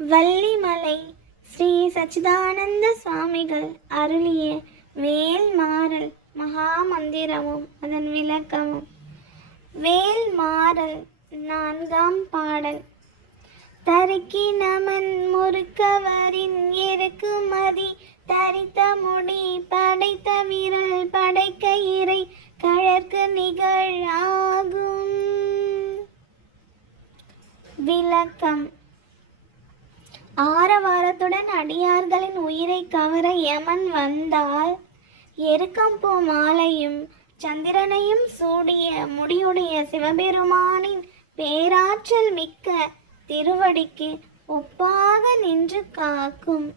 வள்ளிமலை ஸ்ரீ சச்சிதானந்த சுவாமிகள் அருளிய வேல்மாறல் மகாமந்திரமும் அதன் விளக்கமும். வேல்மாறல் நான்காம் பாடல். தரிக்கினமன் முறுக்கவரின் எருக்குமதி தரித்த முடி படைத்த விரல் படைக்க இறை கழற்கு நிகழாகும். விளக்கம். ஆரவாரத்துடன் அடியார்களின் உயிரை கவர யமன் வந்தால் எருக்கம்பூ மாலையும் சந்திரனையும் சூடிய முடியுடைய சிவபெருமானின் பேராற்றல் மிக்க திருவடிக்கு ஒப்பாக நின்று காக்கும்.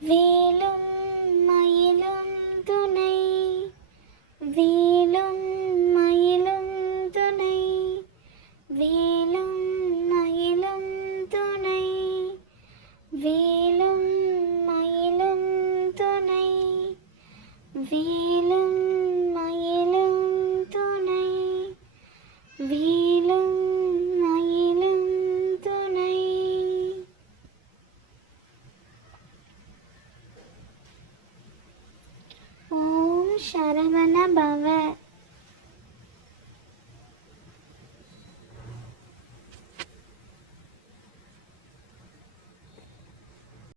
வேலும் மயிலும் துணை, வேலும் மயிலும் துணை, வேலும் மயிலும் துணை, வேலும் மயிலும் துணை, வேலும் மயிலும் துணை, வேலும் மயிலும் துணை. ஓம் சரவண பவ.